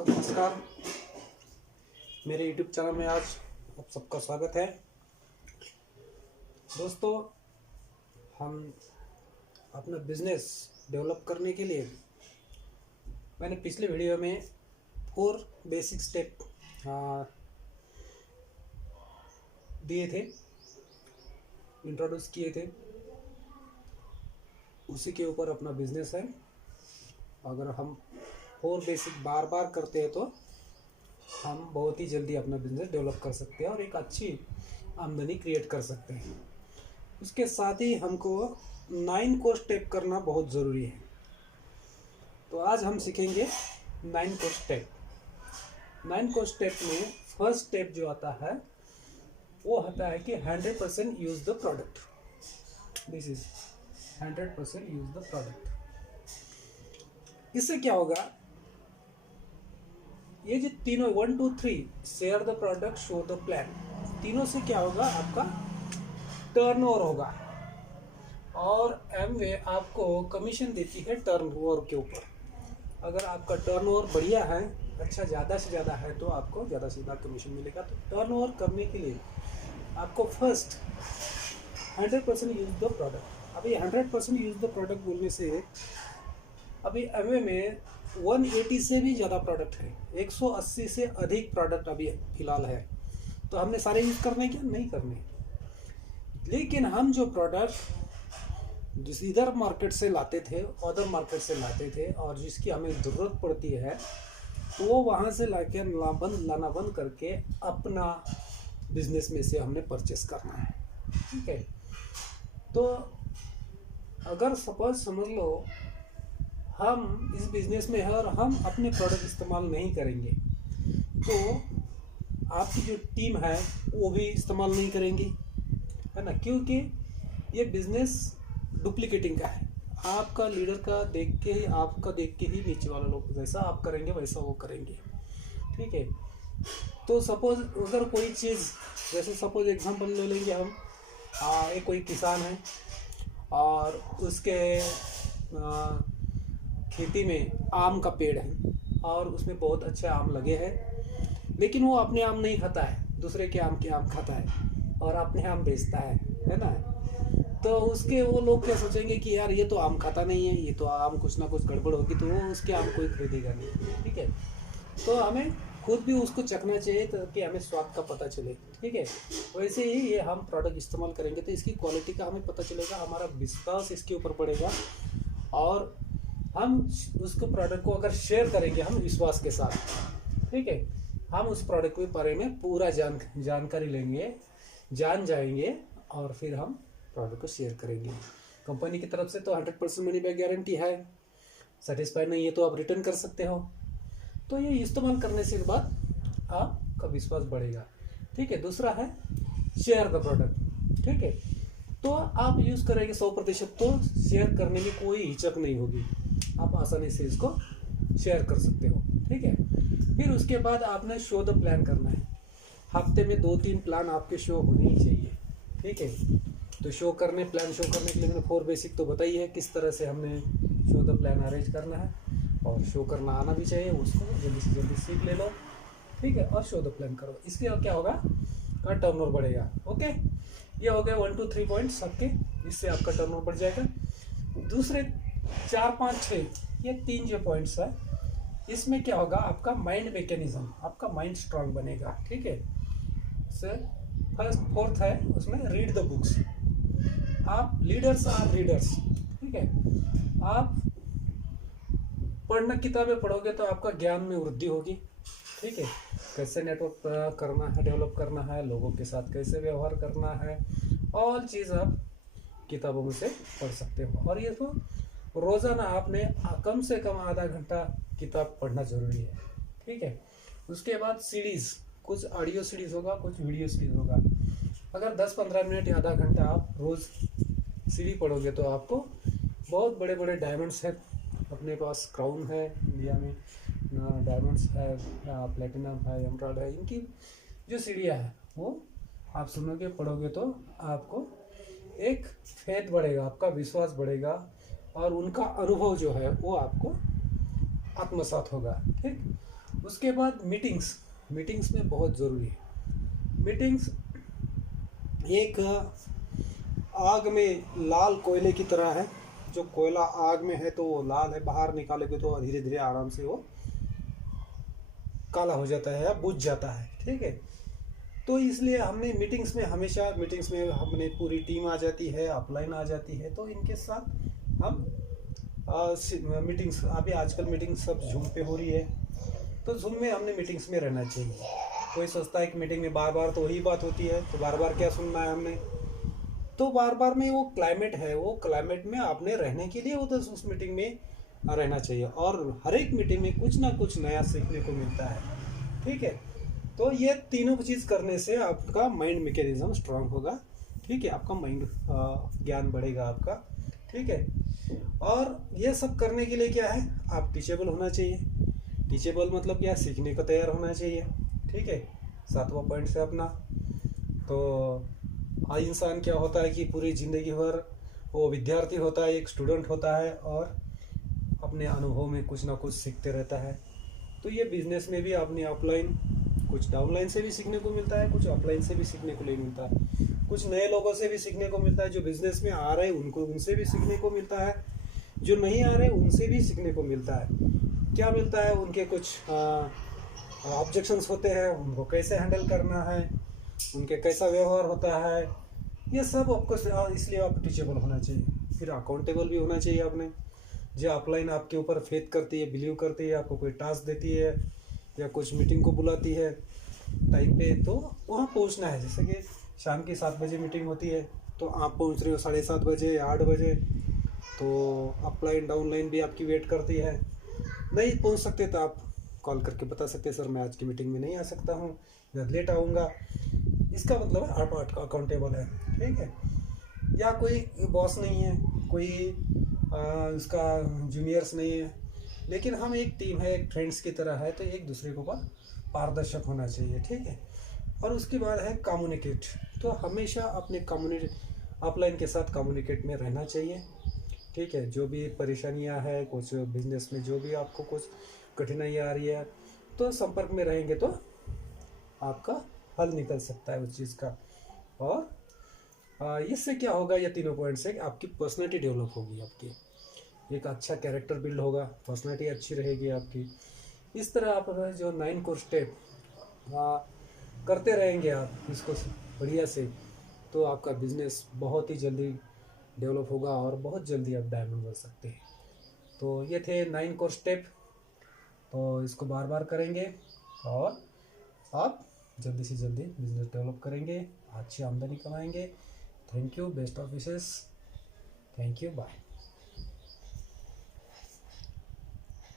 दोस्तों नमस्कार। मेरे YouTube चैनल में आज आप सबका स्वागत है। दोस्तों, हम अपना बिजनेस डेवलप करने के लिए मैंने पिछले वीडियो में 4 बेसिक स्टेप दिए थे, इंट्रोड्यूस किए थे। उसी के ऊपर अपना बिजनेस है। अगर हम 4 बेसिक बार बार करते हैं तो हम बहुत ही जल्दी अपना बिजनेस डेवलप कर सकते हैं और एक अच्छी आमदनी क्रिएट कर सकते हैं। उसके साथ ही हमको 9 को स्टेप करना बहुत ज़रूरी है। तो आज हम सीखेंगे 9 को स्टेप। 9 को स्टेप में फर्स्ट स्टेप जो आता है वो होता है कि 100% use the product. This is 100% use the product. इससे क्या होगा, ये जो तीनों 1 2 3 share the product show the plan, तीनों से क्या होगा, आपका टर्नओवर होगा और एमवे आपको कमीशन देती है टर्नओवर के ऊपर। अगर आपका टर्नओवर बढ़िया है, अच्छा ज़्यादा से ज़्यादा है, तो आपको ज़्यादा से ज़्यादा कमीशन मिलेगा। तो टर्नओवर करने के लिए आपको फर्स्ट 100% यूज़ द प्रोडक्ट। अभी 100% यूज़ द प्रोडक्ट बोलने से अभी एमवे में 180 से भी ज़्यादा प्रोडक्ट है, 180 से अधिक प्रोडक्ट अभी फ़िलहाल है। तो हमने सारे यूज़ करने क्या नहीं करने, लेकिन हम जो प्रोडक्ट जिस इधर मार्केट से लाते थे, अदर मार्केट से लाते थे और जिसकी हमें ज़रूरत पड़ती है, तो वो वहाँ से लाके लाना बंद करके अपना बिजनेस में से हमने परचेस करना है। ठीक है। तो अगर सपोज समझ लो हम इस बिज़नेस में है और हम अपने प्रोडक्ट इस्तेमाल नहीं करेंगे, तो आपकी जो टीम है वो भी इस्तेमाल नहीं करेंगी, है ना। क्योंकि ये बिज़नेस डुप्लीकेटिंग का है। आपका लीडर का देख के ही, आपका देख के ही नीचे वाले लोग जैसा आप करेंगे वैसा वो करेंगे। ठीक है। तो सपोज अगर कोई चीज़, जैसे सपोज एग्जांपल ले लेंगे हम, एक कोई किसान है और उसके खेती में आम का पेड़ है और उसमें बहुत अच्छे आम लगे हैं, लेकिन वो अपने आम नहीं खाता है, दूसरे के आम खाता है और अपने आम बेचता है ना। तो उसके वो लोग क्या सोचेंगे कि यार ये तो आम खाता नहीं है, ये तो आम कुछ ना कुछ गड़बड़ होगी, तो वो उसके आम कोई खरीदेगा नहीं। ठीक है। तो हमें खुद भी उसको चखना चाहिए ताकि हमें स्वाद का पता चले। ठीक है। वैसे ही ये हम प्रोडक्ट इस्तेमाल करेंगे तो इसकी क्वालिटी का हमें पता चलेगा, हमारा विश्वास इसके ऊपर बढ़ेगा और हम उसको प्रोडक्ट को अगर शेयर करेंगे हम विश्वास के साथ, ठीक है, हम उस प्रोडक्ट के बारे में पूरा जानकारी लेंगे, जान जाएंगे और फिर हम प्रोडक्ट को शेयर करेंगे। कंपनी की तरफ से तो 100% मनी बैक गारंटी है। सेटिस्फाइड नहीं है तो आप रिटर्न कर सकते हो। तो ये इस्तेमाल करने से बाद आपका विश्वास बढ़ेगा। ठीक है। दूसरा है शेयर द प्रोडक्ट। ठीक है। तो आप यूज़ करेंगे 100%, तो शेयर करने में कोई हिचक नहीं होगी, आप आसानी से इसको शेयर कर सकते हो। ठीक है। फिर उसके बाद आपने शो द प्लान करना है। हफ्ते में 2-3 प्लान आपके शो होने ही चाहिए। ठीक है। तो प्लान शो करने के लिए मैंने 4 बेसिक तो बताई है, किस तरह से हमने शो द प्लान अरेंज करना है और शो करना आना भी चाहिए, उसको जल्दी से जल्दी सीख ले लो। ठीक है। और शो द प्लान करो, इसके और क्या होगा, का टर्नओवर बढ़ेगा। ओके, ये हो गए 1 2 3 पॉइंट्स आपके, इससे आपका टर्नओवर बढ़ जाएगा। दूसरे 4 5 6 ये 3 जो पॉइंट्स है, इसमें क्या होगा, आपका माइंड मैकेनिज्म, आपका माइंड स्ट्रांग बनेगा। ठीक है। फोर्थ है उसमें रीड द बुक्स। आप लीडर्स आर रीडर्स। ठीक है। आप किताबें पढ़ोगे तो आपका ज्ञान में वृद्धि होगी। ठीक है। कैसे नेटवर्क करना है, डेवलप करना है, लोगों के साथ कैसे व्यवहार करना है, ऑल चीज़ आप किताबों में से पढ़ सकते हो। और ये तो रोज़ाना आपने कम से कम आधा घंटा किताब पढ़ना ज़रूरी है। ठीक है। उसके बाद सीरीज़, कुछ ऑडियो सीरीज़ होगा, कुछ वीडियो सीरीज़ होगा। अगर 10-15 मिनट या आधा घंटा आप रोज़ सीरीज पढ़ोगे तो आपको बहुत बड़े बड़े डायमंड्स हैं अपने पास, क्राउन है इंडिया में, डायमंड्स है, प्लेटिनम है, एमराल्ड है, इनकी जो सीढ़ियाँ है वो आप सुनोगे, पढ़ोगे तो आपको एक फेथ बढ़ेगा, आपका विश्वास बढ़ेगा और उनका अनुभव जो है वो आपको आत्मसात होगा। ठीक। उसके बाद मीटिंग्स, मीटिंग्स में बहुत ज़रूरी है। मीटिंग्स एक आग में लाल कोयले की तरह है। जो कोयला आग में है तो वो लाल है, बाहर निकालोगे तो धीरे धीरे आराम से वो काला हो जाता है या बुझ जाता है, ठीक है। तो इसलिए हमने मीटिंग्स में हमेशा, मीटिंग्स में हमने पूरी टीम आ जाती है, अपलाइन आ जाती है, तो इनके साथ हम मीटिंग्स, अभी आजकल मीटिंग सब जूम पे हो रही है, तो जूम में हमने मीटिंग्स में रहना चाहिए। कोई सोचता है कि मीटिंग में बार बार तो वही बात होती है, तो बार बार क्या सुनना है हमने, तो बार बार में वो क्लाइमेट है, वो क्लाइमेट में आपने रहने के लिए उधर उस मीटिंग में रहना चाहिए, और हर एक मीटिंग में कुछ ना कुछ नया सीखने को मिलता है, ठीक है। तो ये तीनों चीज़ करने से आपका माइंड मैकेनिज्म स्ट्रांग होगा, ठीक है, आपका माइंड ज्ञान बढ़ेगा आपका, ठीक है। और ये सब करने के लिए क्या है, आप टीचेबल होना चाहिए। टीचेबल मतलब क्या, सीखने को तैयार होना चाहिए, ठीक है। 7वां पॉइंट से अपना, तो इंसान क्या होता है कि पूरी ज़िंदगी भर वो विद्यार्थी होता है, एक स्टूडेंट होता है, और अपने अनुभव में कुछ ना कुछ सीखते रहता है। तो ये बिजनेस में भी अपनी ऑफलाइन, कुछ डाउनलाइन से भी सीखने को मिलता है, कुछ ऑफलाइन से भी सीखने को मिलता है, कुछ नए लोगों से भी सीखने को मिलता है, जो बिजनेस में आ रहे हैं उनको, उनसे भी सीखने को मिलता है, जो नहीं आ रहे उनसे भी सीखने को मिलता है। क्या मिलता है, उनके कुछ ऑब्जेक्शंस होते हैं, उनको कैसे हैंडल करना है, उनके कैसा व्यवहार होता है, ये सब आपको, इसलिए आप टीचेबल होना चाहिए। फिर अकाउंटेबल भी होना चाहिए आपने। जो अपलाइन आपके ऊपर फेथ करती है, बिलीव करती है, आपको कोई टास्क देती है या कुछ मीटिंग को बुलाती है टाइम पे, तो वहाँ पहुँचना है। जैसे कि शाम की 7 बजे मीटिंग होती है, तो आप पहुँच रहे हो 7:30 बजे या 8 बजे, तो अपलाइन डाउनलाइन भी आपकी वेट करती है। नहीं पहुँच सकते तो आप कॉल करके बता सकते हैं, सर मैं आज की मीटिंग में नहीं आ सकता हूँ या लेट आऊँगा। इसका मतलब है आप अकाउंटेबल है, ठीक है। या कोई बॉस नहीं है, कोई उसका जूनियर्स नहीं है, लेकिन हम एक टीम है, एक फ्रेंड्स की तरह है, तो एक दूसरे के ऊपर पारदर्शक होना चाहिए, ठीक है। और उसके बाद है कम्युनिकेट, तो हमेशा अपने कम्युनिकेट अपलाइन के साथ कम्युनिकेट में रहना चाहिए, ठीक है। जो भी परेशानियां है, कुछ बिजनेस में जो भी आपको कुछ कठिनाइयाँ आ रही है, तो संपर्क में रहेंगे तो आपका हल निकल सकता है उस चीज़ का। और इससे क्या होगा, ये तीनों पॉइंट से आपकी पर्सनैलिटी डेवलप होगी, आपकी एक अच्छा कैरेक्टर बिल्ड होगा, पर्सनैलिटी अच्छी रहेगी आपकी। इस तरह आप जो 9 कोर स्टेप करते रहेंगे आप इसको बढ़िया से, तो आपका बिजनेस बहुत ही जल्दी डेवलप होगा और बहुत जल्दी आप डायमंड बन सकते हैं। तो ये थे 9 कोर स्टेप, तो इसको बार बार करेंगे और आप जल्दी से जल्दी बिजनेस डेवलप करेंगे, अच्छी आमदनी कमाएंगे। Thank you, best of wishes, thank you, bye.